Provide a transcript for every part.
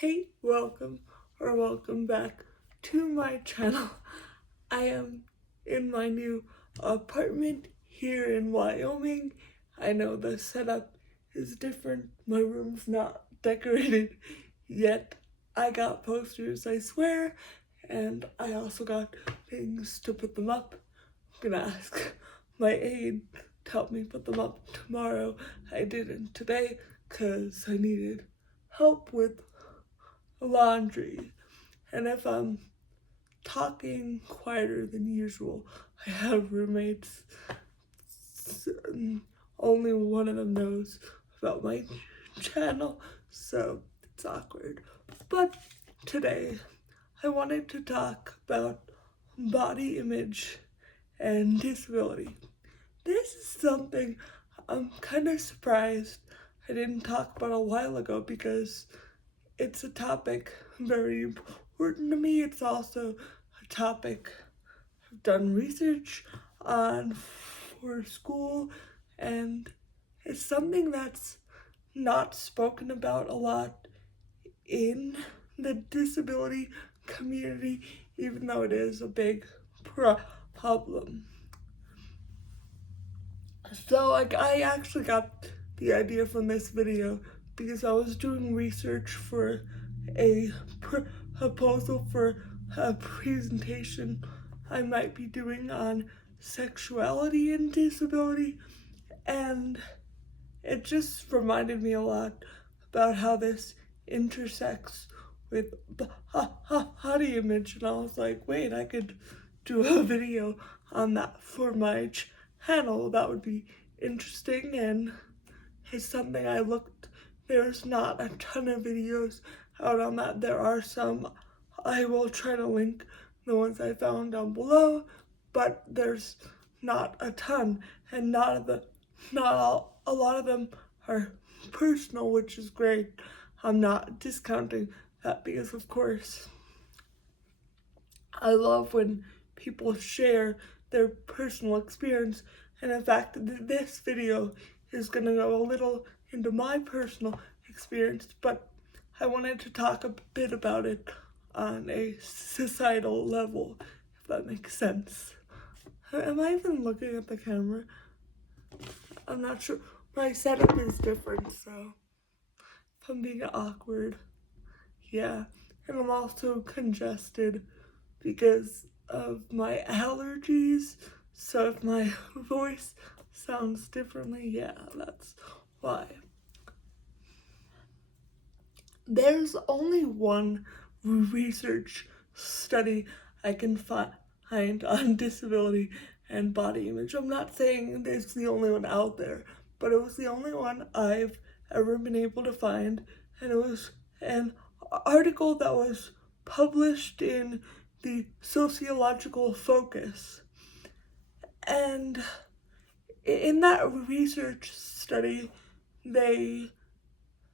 Hey, welcome back to my channel. I am in my new apartment here in Wyoming. I know the setup is different. My room's not decorated yet. I got posters, I swear, and I also got things to put them up. I'm gonna ask my aide to help me put them up tomorrow. I didn't today because I needed help with laundry. And if I'm talking quieter than usual, I have roommates. Only one of them knows about my channel, so it's awkward. But today, I wanted to talk about body image and disability. This is something I'm kind of surprised I didn't talk about a while ago because it's a topic very important to me. It's also a topic I've done research on for school, and it's something that's not spoken about a lot in the disability community, even though it is a big problem. So I actually got the idea from this video because I was doing research for a proposal for a presentation I might be doing on sexuality and disability, and it just reminded me a lot about how this intersects with body image, and I was like, wait, I could do a video on that for my channel. That would be interesting, and it's something there's not a ton of videos out on that. There are some. I will try to link the ones I found down below, but there's not a ton, and a lot of them are personal, which is great. I'm not discounting that because, of course, I love when people share their personal experience, and in fact, this video is going to go a little into my personal experience, but I wanted to talk a bit about it on a societal level, if that makes sense. Am I even looking at the camera? I'm not sure. My setup is different, so if I'm being awkward, yeah. And I'm also congested because of my allergies, so if my voice sounds differently, yeah, that's why. There's only one research study I can find on disability and body image. I'm not saying it's the only one out there, but it was the only one I've ever been able to find, and it was an article that was published in the Sociological Focus. And in that research study, the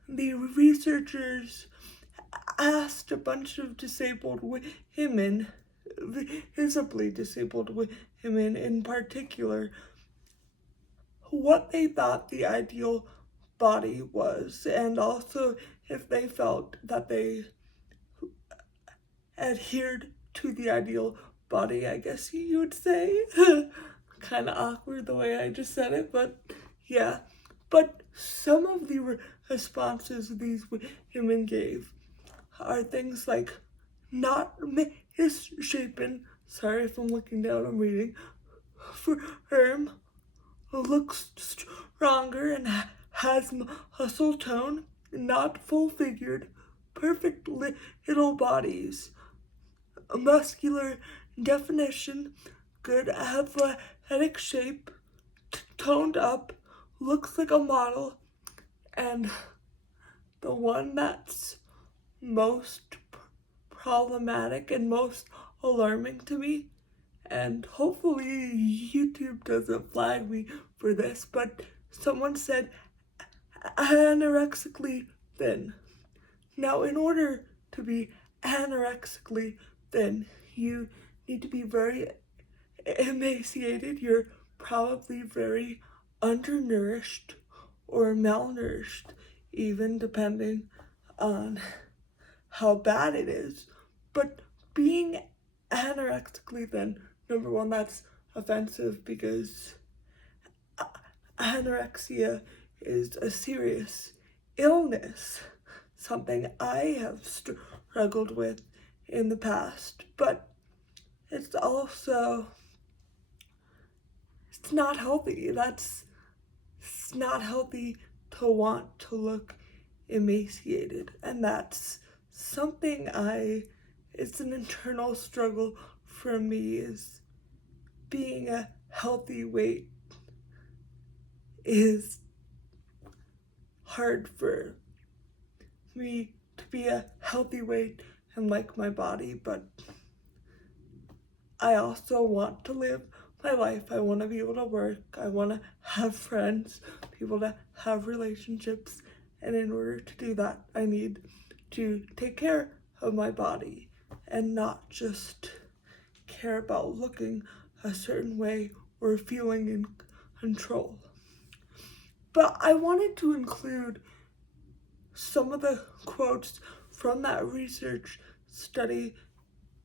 researchers asked a bunch of disabled women, visibly disabled women in particular, what they thought the ideal body was, and also if they felt that they adhered to the ideal body, I guess you would say. Kind of awkward the way I just said it, but yeah. But some of the responses these women gave are things like not misshapen, sorry if I'm looking down, I'm reading, firm, looks stronger and has muscle tone, not full-figured, perfect little bodies, muscular definition, good athletic shape, toned up, looks like a model, and the one that's most problematic and most alarming to me, and hopefully YouTube doesn't flag me for this, but someone said anorexically thin. Now, in order to be anorexically thin, you need to be very emaciated. You're probably very undernourished or malnourished, even depending on how bad it is. But being anorexically thin, number one, that's offensive because anorexia is a serious illness, something I have struggled with in the past, but it's not healthy. It's not healthy to want to look emaciated, and that's something it's an internal struggle for me, is being a healthy weight is hard for me to be a healthy weight and like my body, but I also want to live my life. I want to be able to work. I want to have friends, people to have relationships. And in order to do that, I need to take care of my body and not just care about looking a certain way or feeling in control. But I wanted to include some of the quotes from that research study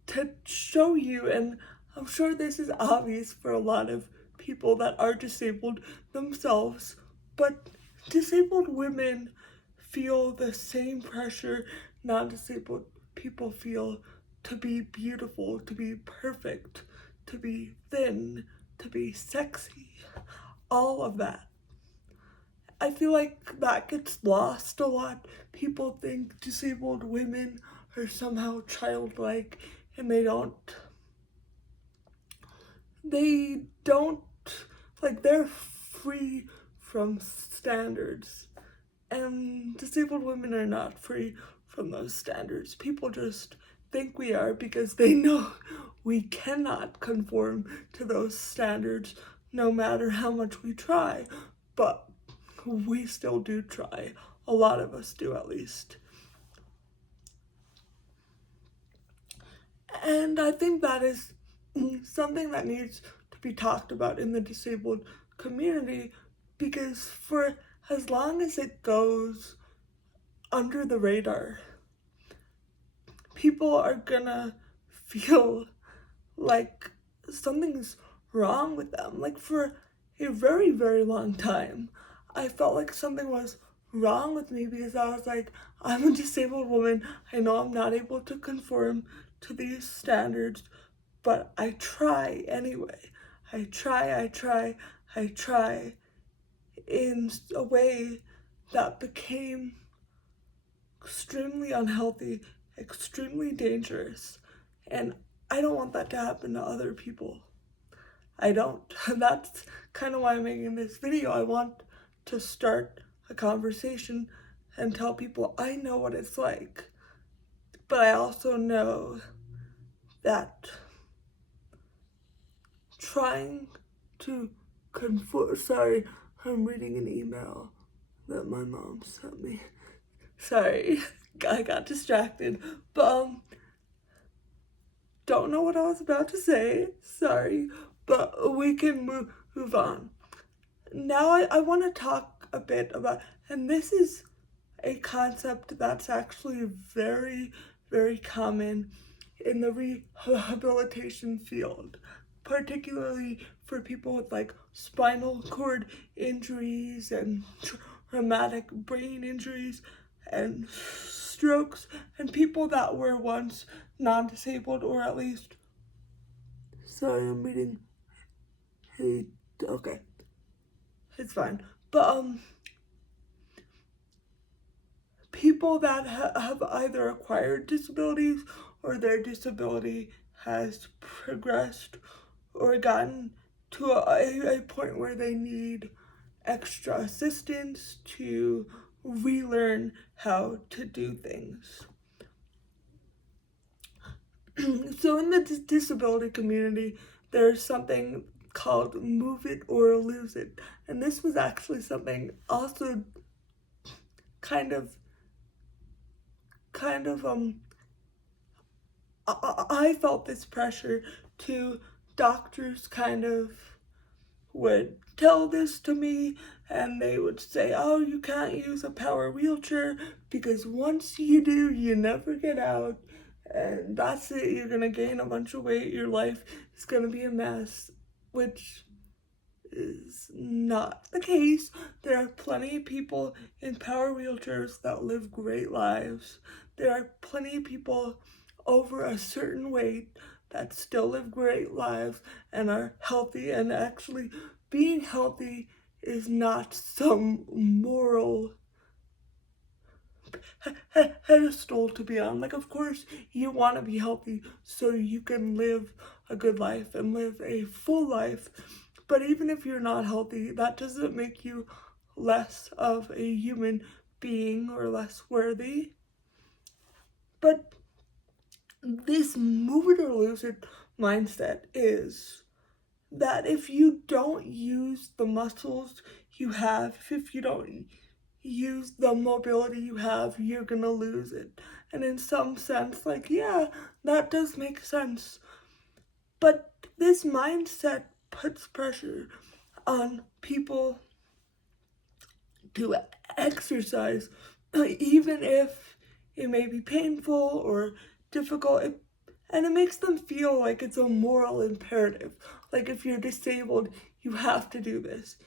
to show you, and I'm sure this is obvious for a lot of people that are disabled themselves, but disabled women feel the same pressure non-disabled people feel to be beautiful, to be perfect, to be thin, to be sexy, all of that. I feel like that gets lost a lot. People think disabled women are somehow childlike, and they don't, like, they're free from standards. And disabled women are not free from those standards. People just think we are because they know we cannot conform to those standards no matter how much we try. But we still do try. A lot of us do, at least. And I think that is something that needs to be talked about in the disabled community, because for as long as it goes under the radar, people are gonna feel like something's wrong with them. Like, for a very, very long time, I felt like something was wrong with me because I was like, I'm a disabled woman. I know I'm not able to conform to these standards, but I try anyway. I try in a way that became extremely unhealthy, extremely dangerous, and I don't want that to happen to other people. I don't. That's kind of why I'm making this video. I want to start a conversation and tell people I know what it's like, but I also know that trying to sorry, I'm reading an email that my mom sent me. Sorry, I got distracted, but don't know what I was about to say, sorry, but we can move on. Now I want to talk a bit about, and this is a concept that's actually very, very common in the rehabilitation field, particularly for people with like spinal cord injuries and traumatic brain injuries and strokes, and people that were once non-disabled, or at least, sorry, I'm reading, hey, okay, it's fine, but people that have either acquired disabilities or their disability has progressed or gotten to a point where they need extra assistance to relearn how to do things. So in the disability community, there's something called Move It or Lose It. And this was actually something also kind of I felt this pressure to doctors kind of would tell this to me, and they would say, oh, you can't use a power wheelchair because once you do, you never get out, and that's it, you're gonna gain a bunch of weight, your life is gonna be a mess, which is not the case. There are plenty of people in power wheelchairs that live great lives. There are plenty of people over a certain weight that still live great lives and are healthy, and actually being healthy is not some moral pedestal to be on. Like, of course, you want to be healthy so you can live a good life and live a full life. But even if you're not healthy, that doesn't make you less of a human being or less worthy. But this move it or lose it mindset is that if you don't use the muscles you have, if you don't use the mobility you have, you're gonna lose it. And in some sense, like, yeah, that does make sense. But this mindset puts pressure on people to exercise, even if it may be painful or difficult, and it makes them feel like it's a moral imperative. Like, if you're disabled, you have to do this.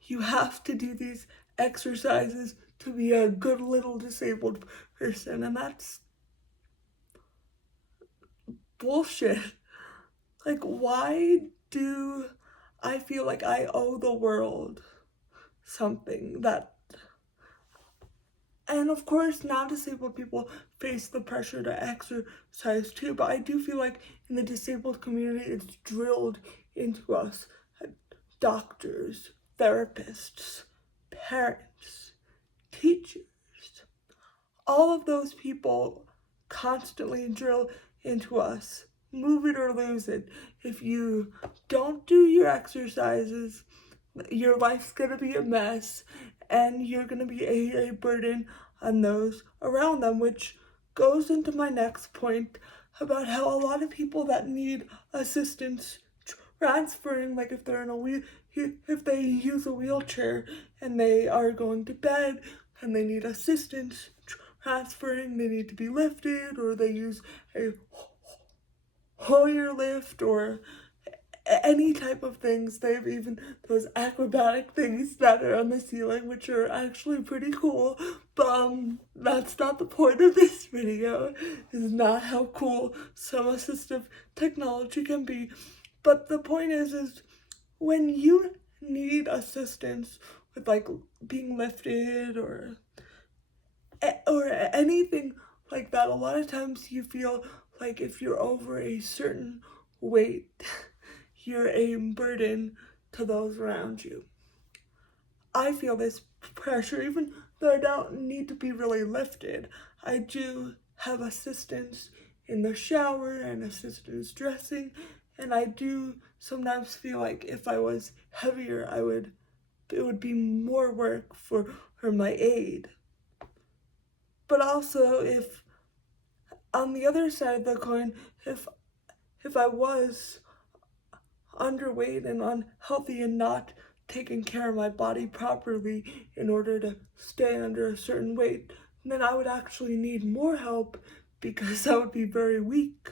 You have to do these exercises to be a good little disabled person, and that's bullshit. Like, why do I feel like I owe the world something that... And of course, non-disabled people face the pressure to exercise too, but I do feel like in the disabled community, it's drilled into us. Doctors, therapists, parents, teachers, all of those people constantly drill into us, move it or lose it. If you don't do your exercises, your life's gonna be a mess, and you're gonna be a burden on those around them, which goes into my next point about how a lot of people that need assistance transferring, like if they're in a if they use a wheelchair and they are going to bed and they need assistance transferring, they need to be lifted, or they use a Hoyer lift or any type of things. They have even those acrobatic things that are on the ceiling, which are actually pretty cool. But that's not the point of this video. Is not how cool some assistive technology can be. But the point is when you need assistance with like being lifted or anything like that, a lot of times you feel like if you're over a certain weight, you're a burden to those around you. I feel this pressure, even though I don't need to be really lifted. I do have assistance in the shower and assistance dressing, and I do sometimes feel like if I was heavier, it would be more work for my aide. But also, if on the other side of the coin, if I was underweight and unhealthy and not taking care of my body properly in order to stay under a certain weight, then I would actually need more help because I would be very weak.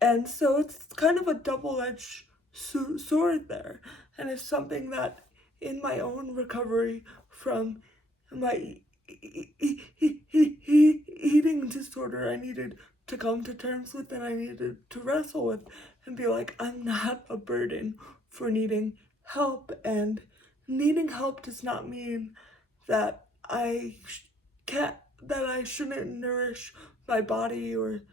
And so it's kind of a double-edged sword there. And it's something that in my own recovery from my eating disorder, I needed to come to terms with, and I needed to wrestle with and be like, I'm not a burden for needing help. And needing help does not mean that I shouldn't nourish my body or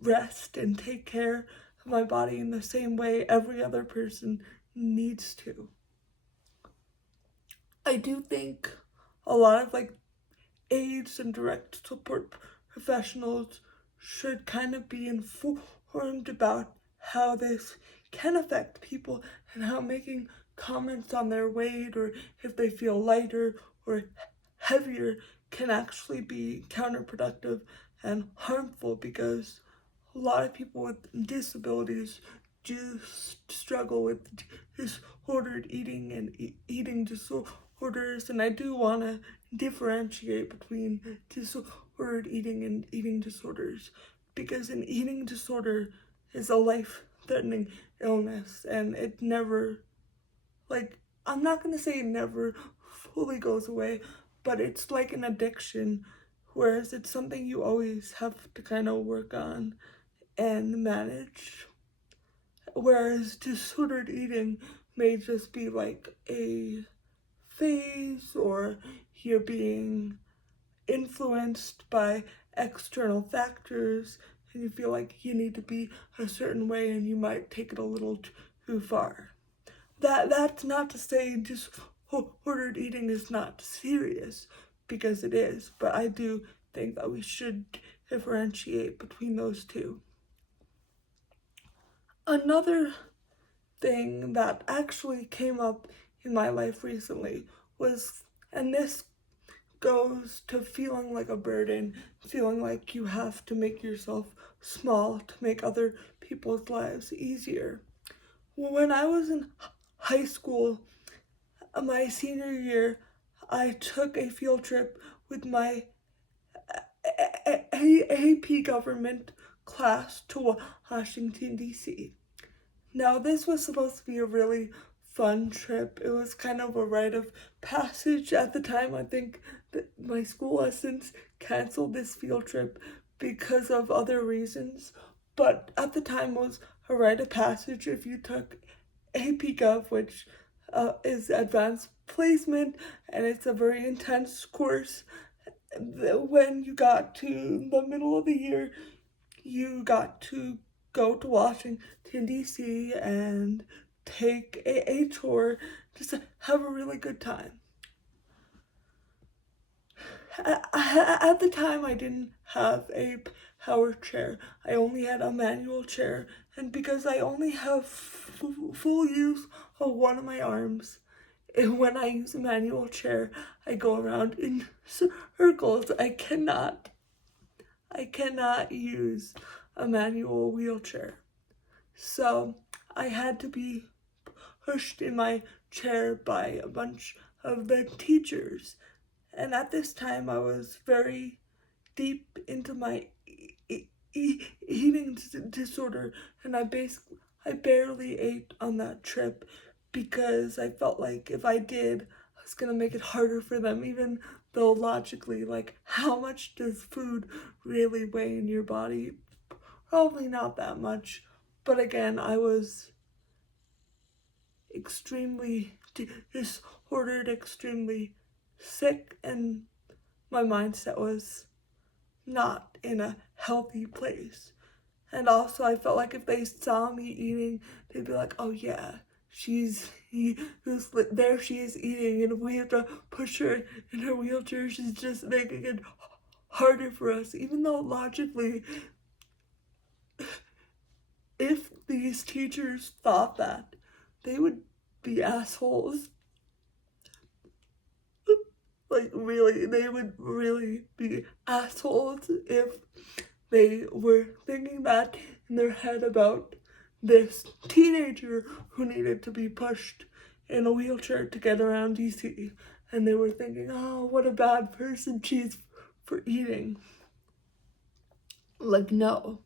rest and take care of my body in the same way every other person needs to. I do think a lot of like aides and direct support professionals should kind of be informed about how this can affect people and how making comments on their weight or if they feel lighter or heavier can actually be counterproductive and harmful, because a lot of people with disabilities do struggle with disordered eating and eating disorders, and I do want to differentiate between disordered eating and eating disorders, because an eating disorder is a life-threatening illness, and it never, like, I'm not going to say it never fully goes away, but it's like an addiction, whereas it's something you always have to kind of work on and manage. Whereas disordered eating may just be like a phase, or you're being influenced by external factors and you feel like you need to be a certain way and you might take it a little too far. That's not to say disordered eating is not serious, because it is, but I do think that we should differentiate between those two. Another thing that actually came up in my life recently was, and this goes to feeling like a burden, feeling like you have to make yourself small to make other people's lives easier. When I was in high school, my senior year, I took a field trip with my AP government class to Washington, D.C. Now, this was supposed to be a really fun trip. It was kind of a rite of passage at the time. I think that my school has since canceled this field trip because of other reasons, but at the time it was a rite of passage if you took AP Gov, which is advanced placement, and it's a very intense course. When you got to the middle of the year, you got to go to Washington, D.C. and take a tour just to have a really good time. At the time, I didn't have a power chair. I only had a manual chair, and because I only have full use of one of my arms, and when I use a manual chair, I go around in circles. I cannot use a manual wheelchair. So I had to be pushed in my chair by a bunch of the teachers. And at this time, I was very deep into my eating disorder, and I barely ate on that trip because I felt like if I did, I was gonna make it harder for them, even though logically, like, how much does food really weigh in your body? Probably not that much. But again, I was extremely disordered, extremely sick, and my mindset was not in a healthy place. And also, I felt like if they saw me eating, they'd be like, oh yeah, there she is eating, and if we have to push her in her wheelchair, she's just making it harder for us. Even though logically, if these teachers thought that, they would be assholes. Like, really, they would really be assholes if they were thinking that in their head about this teenager who needed to be pushed in a wheelchair to get around DC. And they were thinking, oh, what a bad person she is for eating. Like, no.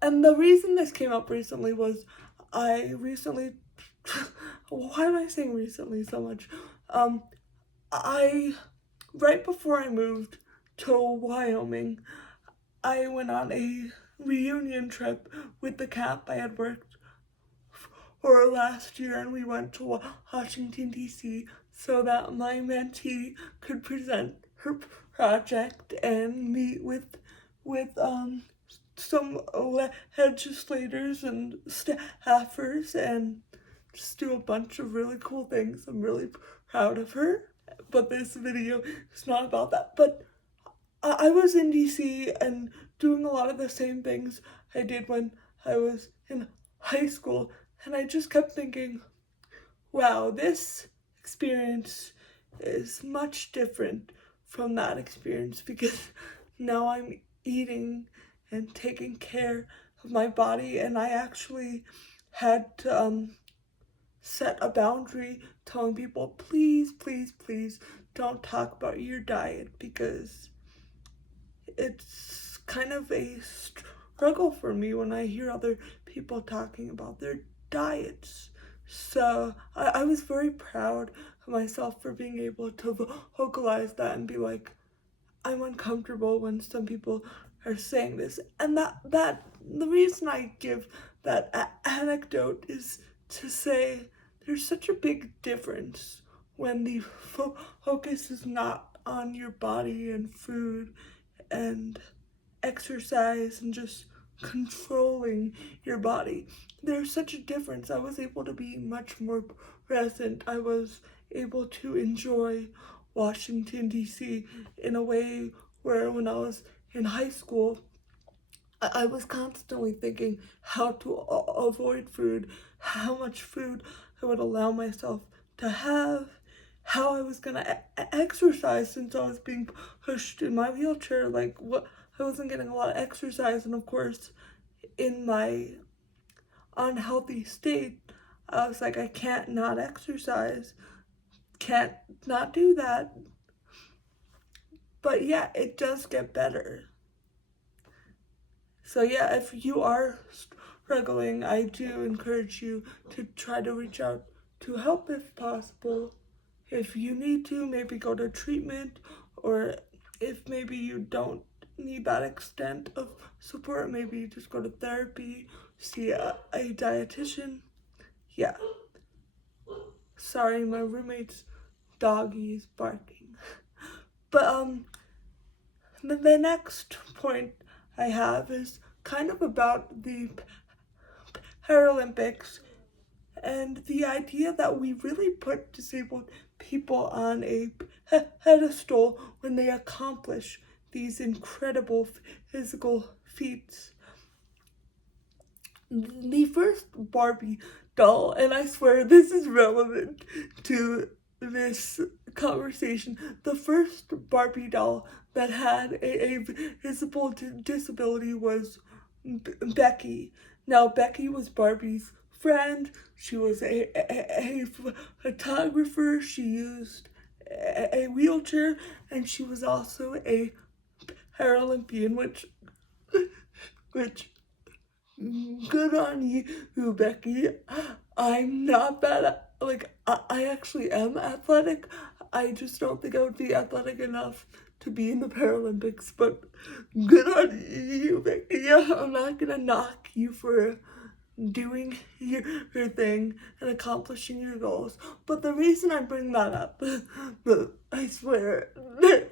And the reason this came up recently was why am I saying recently so much? Right before I moved to Wyoming, I went on a reunion trip with the camp I had worked for last year, and we went to Washington, D.C. so that my mentee could present her project and meet with some legislators and staffers and just do a bunch of really cool things. I'm really proud of her, but this video is not about that. But I was in DC and doing a lot of the same things I did when I was in high school, and I just kept thinking, wow, this experience is much different from that experience, because now I'm eating and taking care of my body, and I actually had to set a boundary telling people, please, please, please don't talk about your diet, because it's kind of a struggle for me when I hear other people talking about their diets. So I was very proud of myself for being able to vocalize that and be like, I'm uncomfortable when some people are saying this. And that the reason I give that anecdote is to say there's such a big difference when the focus is not on your body and food and exercise and just controlling your body. There's such a difference. I was able to be much more present. I was able to enjoy Washington, D.C. in a way where when I was in high school, I was constantly thinking how to avoid food, how much food I would allow myself to have, how I was gonna exercise since I was being pushed in my wheelchair. Like, what, I wasn't getting a lot of exercise, and of course, in my unhealthy state, I was like, I can't not exercise, can't not do that. But yeah, it does get better. So yeah, if you are struggling, I do encourage you to try to reach out to help if possible. If you need to, maybe go to treatment, or if maybe you don't need that extent of support, maybe you just go to therapy, see a dietitian. Yeah. Sorry, my roommate's doggy is barking. But the next point I have is kind of about the Paralympics and the idea that we really put disabled people on a pedestal when they accomplish these incredible physical feats. The first Barbie doll, and I swear this is relevant to this conversation, the first Barbie doll that had a visible disability was Becky. Now, Becky was Barbie's friend. She was a photographer. She used a wheelchair, and she was also a Paralympian, which good on you, Becky. I'm not bad at, like, I actually am athletic. I just don't think I would be athletic enough to be in the Paralympics, but good on you, Becky. I'm not gonna knock you for doing your thing and accomplishing your goals. But the reason I bring that up, I swear,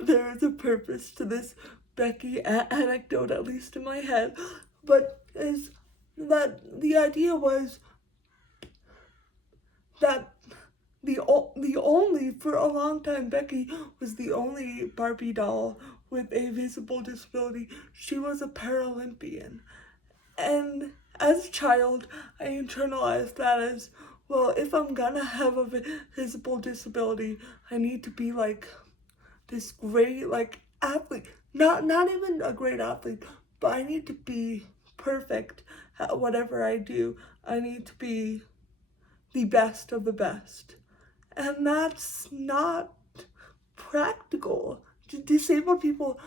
there is a purpose to this Becky anecdote, at least in my head, but is that the idea was that the only, for a long time, Becky was the only Barbie doll with a visible disability. She was a Paralympian. And as a child, I internalized that as, well, if I'm gonna have a visible disability, I need to be like this great, like, athlete. Not even a great athlete, but I need to be perfect at whatever I do. I need to be the best of the best. And that's not practical. Disabled people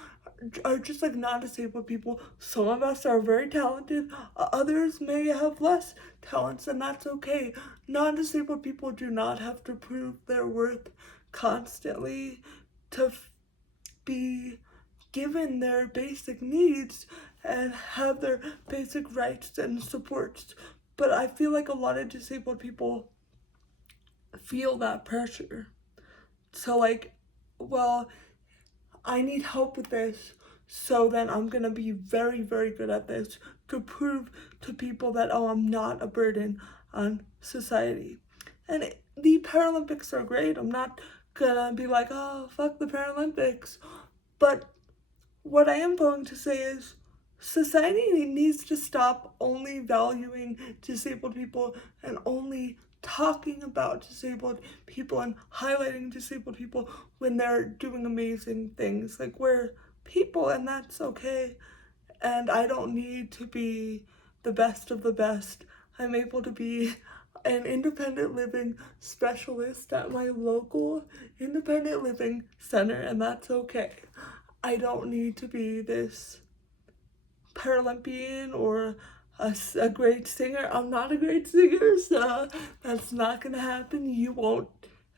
are just like non-disabled people. Some of us are very talented, others may have less talents, and that's okay. Non-disabled people do not have to prove their worth constantly to be given their basic needs and have their basic rights and supports. But I feel like a lot of disabled people feel that pressure. So, like, well, I need help with this, so then I'm gonna be very, very good at this to prove to people that, oh, I'm not a burden on society. And the Paralympics are great. I'm not gonna be like, oh, fuck the Paralympics. But what I am going to say is society needs to stop only valuing disabled people and only talking about disabled people and highlighting disabled people when they're doing amazing things. Like, we're people, and that's okay. And I don't need to be the best of the best. I'm able to be an independent living specialist at my local independent living center, and that's okay. I don't need to be this Paralympian or a great singer. I'm not a great singer, so that's not gonna happen. You won't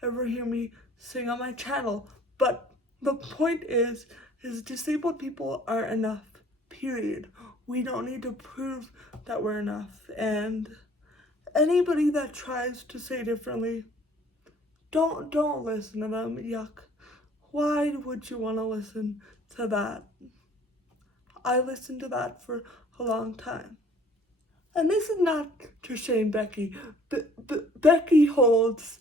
ever hear me sing on my channel. But the point is disabled people are enough, period. We don't need to prove that we're enough. And anybody that tries to say differently, don't listen to them. Yuck. Why would you want to listen to that? I listened to that for a long time. And this is not to shame Becky. Becky holds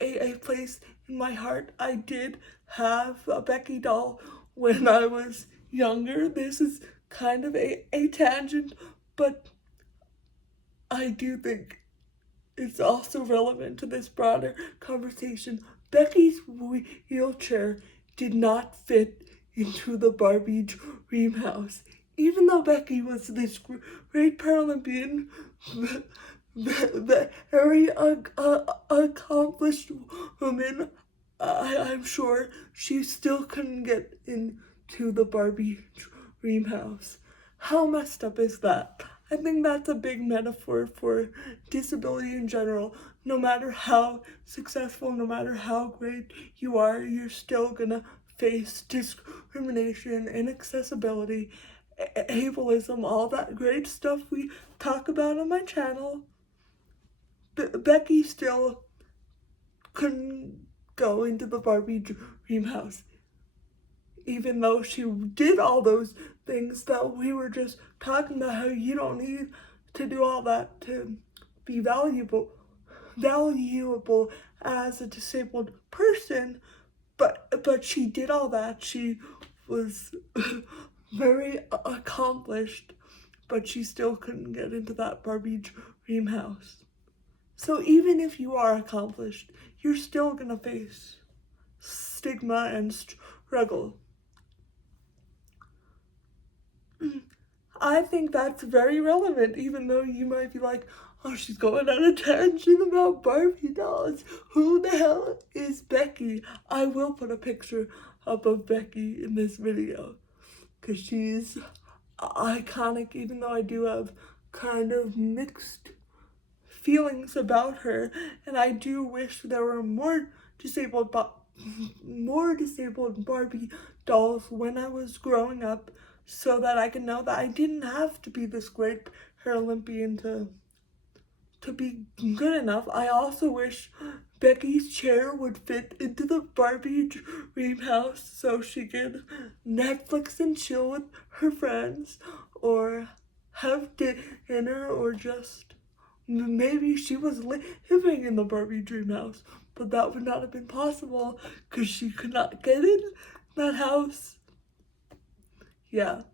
a place in my heart. I did have a Becky doll when I was younger. This is kind of a tangent, but I do think it's also relevant to this broader conversation. Becky's wheelchair did not fit into the Barbie dream house. Even though Becky was this great Paralympian, very accomplished woman, I'm sure she still couldn't get into the Barbie dream house. How messed up is that? I think that's a big metaphor for disability in general. No matter how successful, no matter how great you are, you're still gonna face discrimination, inaccessibility, ableism, all that great stuff we talk about on my channel. Becky still couldn't go into the Barbie dream house, even though she did all those things that we were just talking about, how you don't need to do all that to be valuable as a disabled person, but she did all that. She was very accomplished, but she still couldn't get into that Barbie dream house. So even if you are accomplished, you're still gonna face stigma and struggle. I think that's very relevant, even though you might be like, oh, she's going on a tangent about Barbie dolls. Who the hell is Becky? I will put a picture up of Becky in this video, because she's iconic, even though I do have kind of mixed feelings about her, and I do wish there were more disabled Barbie dolls when I was growing up, so that I could know that I didn't have to be this great Paralympian to be good enough. I also wish Becky's chair would fit into the Barbie dream house so she could Netflix and chill with her friends, or have dinner, or just maybe she was living in the Barbie dream house, but that would not have been possible because she could not get in that house. Yeah.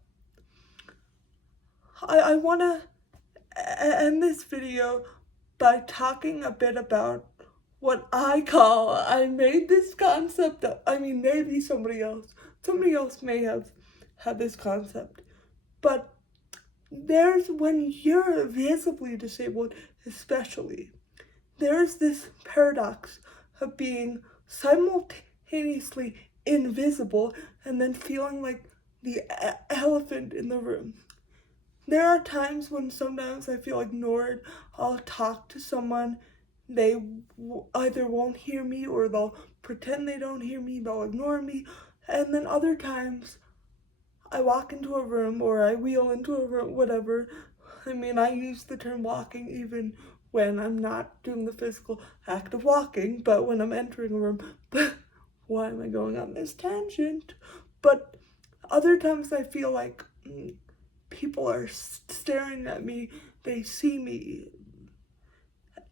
I want to end this video by talking a bit about what I made this concept up. I mean, maybe somebody else may have had this concept, but when you're visibly disabled, especially, there's this paradox of being simultaneously invisible and then feeling like the elephant in the room. There are times when sometimes I feel ignored. I'll talk to someone, they either won't hear me or they'll pretend they don't hear me, they'll ignore me. And then other times I walk into a room or I wheel into a room, whatever. I mean, I use the term walking even when I'm not doing the physical act of walking, but when I'm entering a room. Why am I going on this tangent? But other times I feel like people are staring at me, they see me.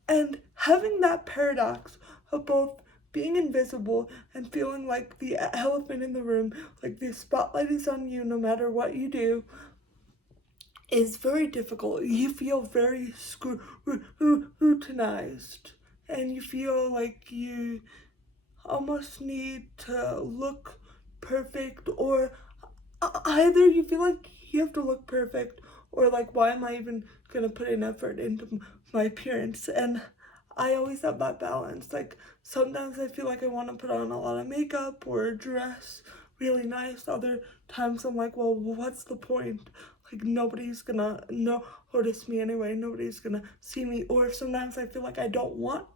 And having that paradox of both being invisible and feeling like the elephant in the room, like the spotlight is on you no matter what you do, is very difficult. You feel very scrutinized, and you feel like you almost need to look perfect, or either you feel like you have to look perfect, or like, why am I even gonna put an effort into my appearance? And I always have that balance. Like, sometimes I feel like I want to put on a lot of makeup or dress really nice. Other times I'm like, well, what's the point? Like, nobody's gonna notice me anyway. Nobody's gonna see me. Or sometimes I feel like I don't want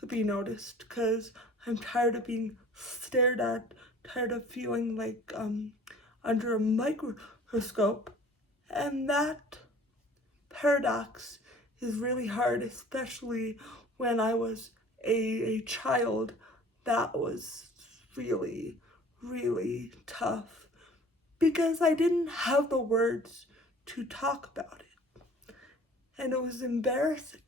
to be noticed because I'm tired of being stared at, tired of feeling like under a microscope. And that paradox is really hard, especially when I was a child. That was really, really tough because I didn't have the words to talk about it. And it was embarrassing.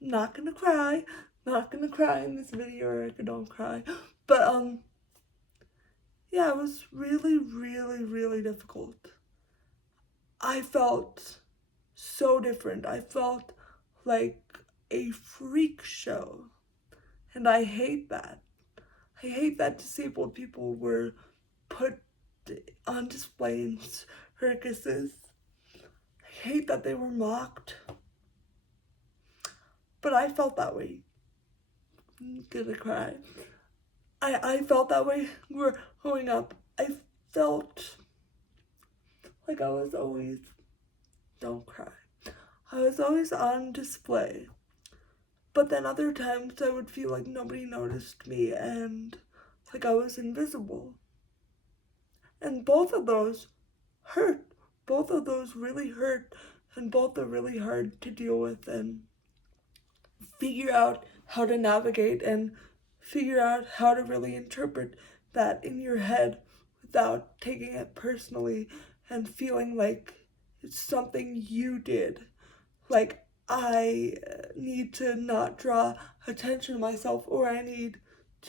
Not gonna cry. Not gonna cry in this video, Erica, don't cry. But yeah, it was really, really, really difficult. I felt so different. I felt like a freak show. And I hate that. I hate that disabled people were put on display in circuses. I hate that they were mocked. But I felt that way. I'm gonna cry. I felt that way growing up. I felt like I was always, don't cry, I was always on display. But then other times I would feel like nobody noticed me and like I was invisible. And both of those hurt. Both of those really hurt, and both are really hard to deal with and figure out how to navigate and figure out how to really interpret that in your head without taking it personally and feeling like it's something you did. Like, I need to not draw attention to myself, or I need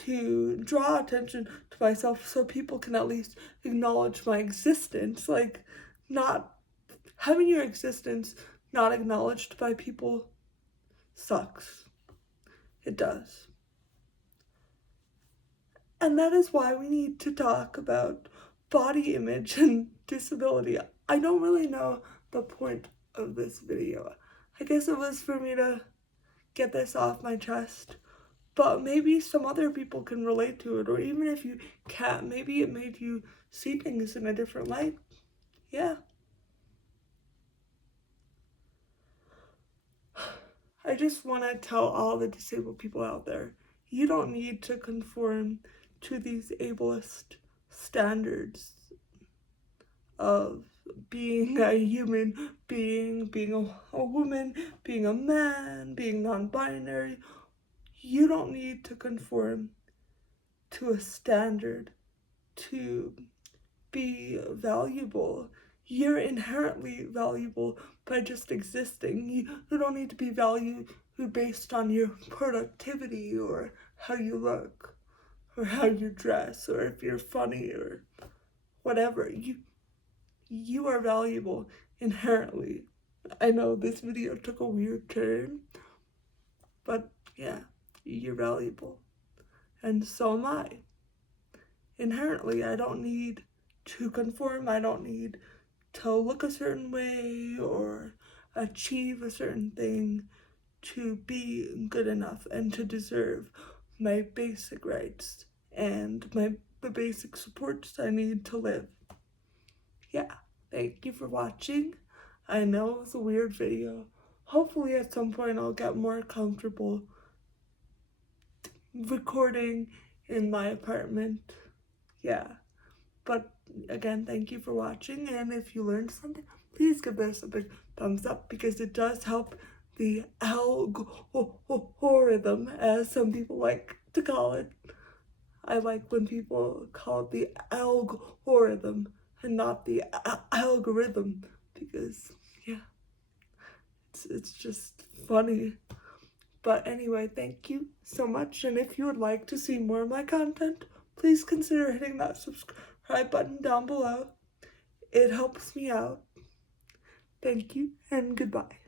to draw attention to myself so people can at least acknowledge my existence. Like, not having your existence not acknowledged by people sucks. It does. And that is why we need to talk about body image and disability. I don't really know the point of this video. I guess it was for me to get this off my chest, but maybe some other people can relate to it, or even if you can't, maybe it made you see things in a different light. Yeah. I just want to tell all the disabled people out there, you don't need to conform to these ableist standards of being a human being, being a woman, being a man, being non-binary. You don't need to conform to a standard to be valuable. You're inherently valuable by just existing. You don't need to be valued based on your productivity or how you look or how you dress or if you're funny or whatever. You are valuable inherently. I know this video took a weird turn, but yeah, you're valuable. And so am I. Inherently, I don't need to conform. I don't need to look a certain way or achieve a certain thing to be good enough and to deserve my basic rights and the basic supports I need to live. Yeah, thank you for watching. I know it was a weird video. Hopefully at some point I'll get more comfortable recording in my apartment. Yeah, but again, thank you for watching, and if you learned something, please give this a big thumbs up because it does help the algorithm, as some people like to call it. I like when people call it the algorithm and not the algorithm because, yeah, it's just funny. But anyway, thank you so much, and if you would like to see more of my content, please consider hitting that subscribe button down below. It helps me out. Thank you, and goodbye.